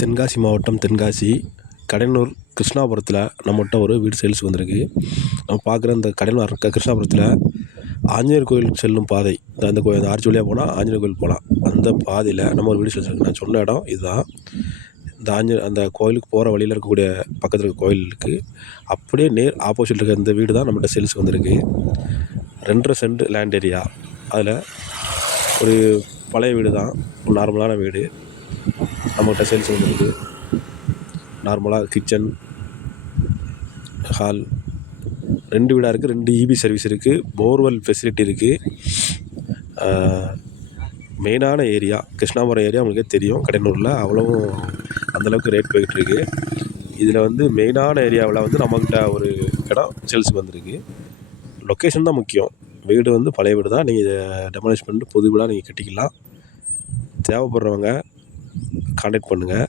தென்காசி மாவட்டம் தென்காசி கடையனூர் கிருஷ்ணாபுரத்தில் நம்மகிட்ட ஒரு வீடு சேல்ஸ் வந்திருக்கு. நம்ம பார்க்குற இந்த கடலூர் கிருஷ்ணாபுரத்தில் ஆஞ்சநேயர் கோயிலுக்கு செல்லும் பாதை. அந்த கோயில் அந்த வழியாக போனால் ஆஞ்சநேயர் கோயில் போகலாம் அந்த பாதையில் நம்ம ஒரு வீடு சேல்ஸ் நான் சொன்ன இடம் இதுதான். இந்த ஆஞ்ச அந்த கோயிலுக்கு போகிற வழியில் இருக்கக்கூடிய பக்கத்தில் இருக்க கோயில் இருக்குது அப்படியே நேர் ஆப்போசிட் இருக்க இந்த வீடு தான் நம்மகிட்ட சேல்ஸ் வந்திருக்கு. ரெண்டரை சென்ட் லேண்ட் ஏரியா அதில் ஒரு பழைய வீடு தான் ஒரு நார்மலான வீடு. நம்மகிட்ட சேல்ஸ் வந்துருக்கு நார்மலாக கிச்சன் ஹால் ரெண்டு வீடாக இருக்குது ரெண்டு இபி சர்வீஸ் இருக்குது போர்வெல் ஃபெசிலிட்டி இருக்குது மெயினான ஏரியா கிருஷ்ணாபுரம் ஏரியா உங்களுக்கே தெரியும் கடையனூரில் அவ்வளவும் அந்தளவுக்கு ரேட் போயிட்டுருக்கு இதில் வந்து மெயினான ஏரியாவில் வந்து நம்மக்கிட்ட ஒரு இடம் சேல்ஸுக்கு வந்திருக்கு. லொக்கேஷன் தான் முக்கியம். வீடு வந்து பழைய வீடு தான் நீங்கள் இதை டெமாலிஷ் பண்ணிட்டு புது வீடாக நீங்கள் கட்டிக்கலாம். தேவைப்படுறவங்க கான்டாக்ட் பண்ணுங்கள்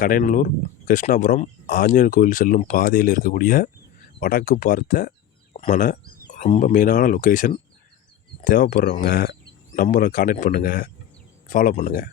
கடையனூர் கிருஷ்ணாபுரம் ஆஞ்சநேயர் கோவில் செல்லும் பாதையில் இருக்கக்கூடிய வடக்கு பார்த்த மனை ரொம்ப மெயினான லொக்கேஷன் தேவைப்படுறவங்க நம்பரை கான்டாக்ட் பண்ணுங்கள் ஃபாலோ பண்ணுங்கள்